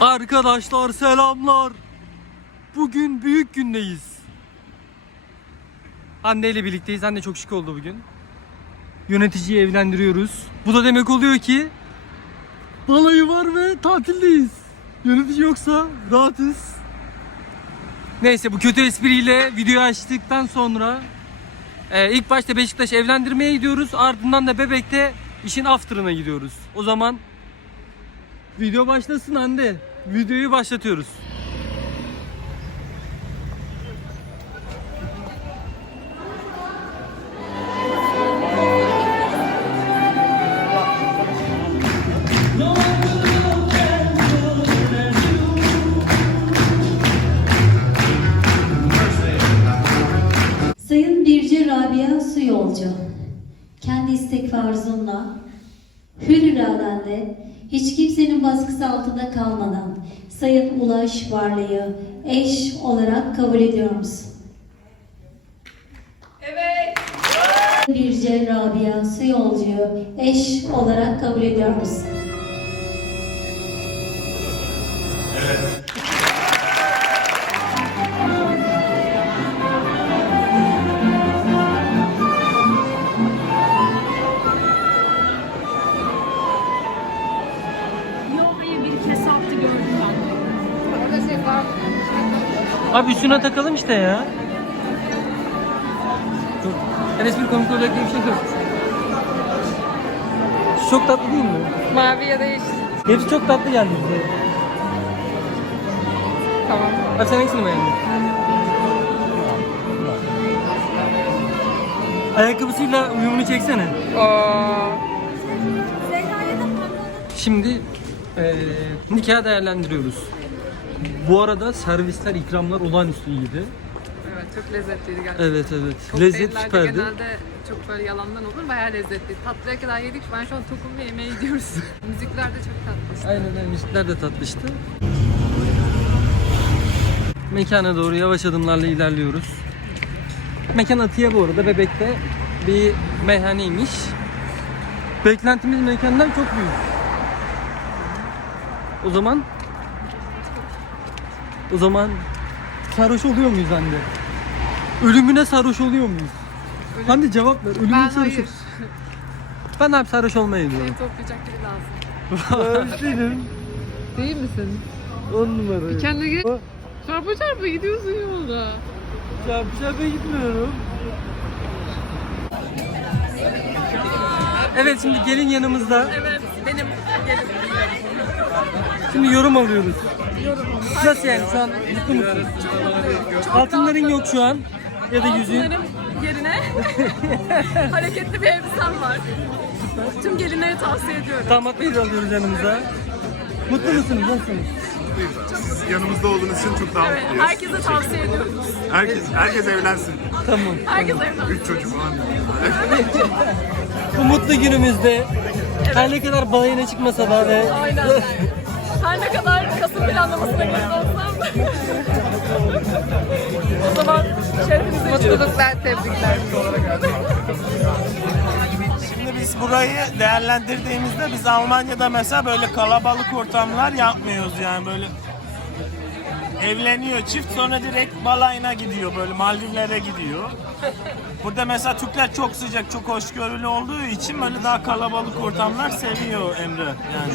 Arkadaşlar selamlar. Bugün büyük gündeyiz. Hande ile birlikteyiz. Anne çok şık oldu bugün. Yöneticiyi evlendiriyoruz. Bu da demek oluyor ki balayı var ve tatildeyiz. Yönetici yoksa rahatız. Neyse bu kötü espriyle videoyu açtıktan sonra e, ilk başta Beşiktaş evlendirmeye gidiyoruz. Ardından da Bebek'te işin after'ına gidiyoruz. O zaman Video başlasın Hande. Videoyu başlatıyoruz. Sayın Birce Rabia Su Yolcu, kendi istek ve arzunla, hür iradenle, hiç kimsenin baskısı altında kalmadan Sayın Ulaş Varlı'yı eş olarak kabul ediyor musun? Evet. Birce Rabia Su Yolcu'yu eş olarak kabul ediyor musun? Abi üstüne takalım işte ya. Çok... Yani espri komik olacak diye bir şey yok. Çok tatlı değil mi? Mavi ya da yeşil. Hepsi çok tatlı geldi bize. Tamam. Abi sen hangisini beğendin? Ayakkabısıyla uyumunu çeksene. Oo. Şimdi eee nikah değerlendiriyoruz. Bu arada servisler, ikramlar olağanüstü iyiydi. Evet çok lezzetliydi gerçekten. Evet evet. Kokteyllerde Lezzet süperdi. genelde çok böyle yalandan olur bayağı lezzetli. Tatlıya kadar yedik ben şu an tokum ve yemeğe gidiyoruz. Müzikler de çok tatlı. Aynen öyle. Müzikler de tatlıştı. Mekana doğru yavaş adımlarla ilerliyoruz. Mekan Atiye bu arada Bebek'te bir meyhaneymiş. Beklentimiz mekandan çok büyük. O zaman o zaman sarhoş oluyor muyuz Hande? Ölümüne sarhoş oluyor muyuz? Hande cevap ver. Ölümüne Ben sarhoş hayır. Ben abi sarhoş olmayı diyorum. Beni toplayacak biri lazım. Senin Değil misin? on numara. Kendine gel. Çarpa çarpa gidiyorsun yolda. Çarpı çarpı gitmiyorum. Evet şimdi gelin yanımızda. Evet benim Şimdi yorum alıyoruz. Nasıl yani şu an mutlu musun? Altınların yok şu an. Ya da yüzüğün. Bunların yerine hareketli bir elbisem var. Tüm gelinlere tavsiye ediyorum. Damat Bey'i de alıyoruz yanımıza. Mutlu musunuz? Nasılsınız? Siz yanımızda olduğunuz için çok daha Evet, mutluyuz. herkese tavsiye ediyoruz. Herkes, herkes evlensin. Tamam. Herkes evlensin. Üç çocuk falan. Bu mutlu günümüzde her ne kadar balayına çıkmasa da ve Aynen. Her ne kadar Kasım planlamasına göre olsam. o zaman şerefinize Mutluluklar, tebrikler. Şimdi biz burayı değerlendirdiğimizde biz Almanya'da mesela böyle kalabalık ortamlar yapmıyoruz yani böyle evleniyor çift sonra direkt balayına gidiyor böyle Maldivlere gidiyor. Burada mesela Türkler çok sıcak, çok hoşgörülü olduğu için böyle daha kalabalık ortamlar seviyor Emre yani.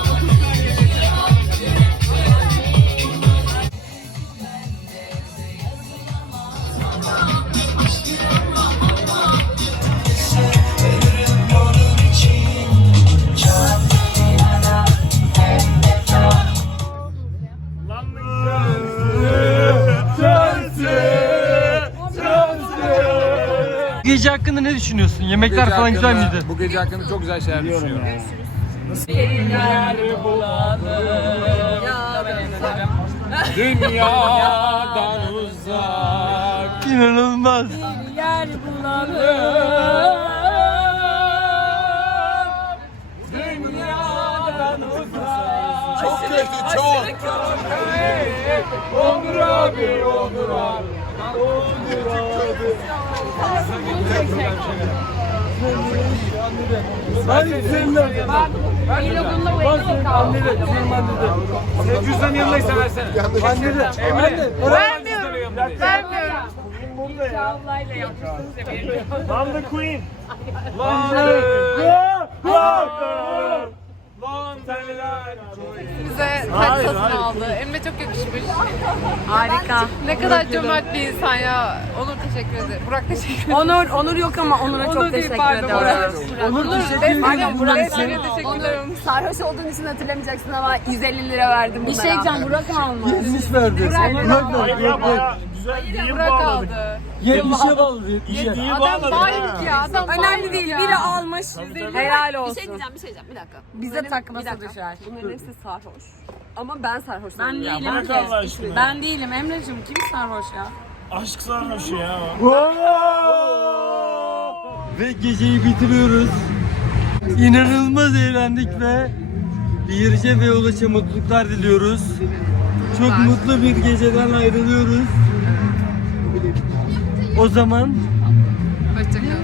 Gece hakkında ne düşünüyorsun? Yemekler Gece falan güzel hakkında- miydi? Bu gece hakkında çok güzel şeyler düşünüyorum. Dünyadan uzak İnanılmaz. Çok kötü çok. Onur abi Onur abi. Sen cüzdan yanındaysa versene. Emre. Vermiyorum. Vermiyorum. Lan the queen. Bize Hayır, satın aldı. Emre çok yakışmış. Harika. Ne kadar cömert bir insan ya. Onur teşekkür ederim. Burak teşekkür ederim. Onur, Onur yok ama Onur'a Onur çok değil, teşekkür pardon, ediyorum. Burak. Onur teşekkür ederim. Burak Burak için. teşekkür ederim. Sarhoş olduğun için hatırlamayacaksın ama 150 lira verdim. Bir şey diyeceğim, Burak almış. 70 verdi. Burak verdi. ya baya güzel değil Burak bağladık. aldı. 70'e bağladı. 70'e. İyi Adam bağladık. baylık ya. Adam Önemli baylık değil, ya. biri almış. Helal olsun. Bir şey diyeceğim, bir şey diyeceğim. Bir dakika. Bize takması düşer. Bunların hepsi sarhoş. Ama ben sarhoş Ben değilim. değilim bırak. Allah aşkına. Ben değilim Emre'cim. Kim sarhoş ya? Aşk sarhoşu ya. Ve geceyi bitiriyoruz. İnanılmaz eğlendik ve Birce ve Ulaş'a mutluluklar diliyoruz. Çok mutlu bir geceden ayrılıyoruz. O zaman Hoşçakalın.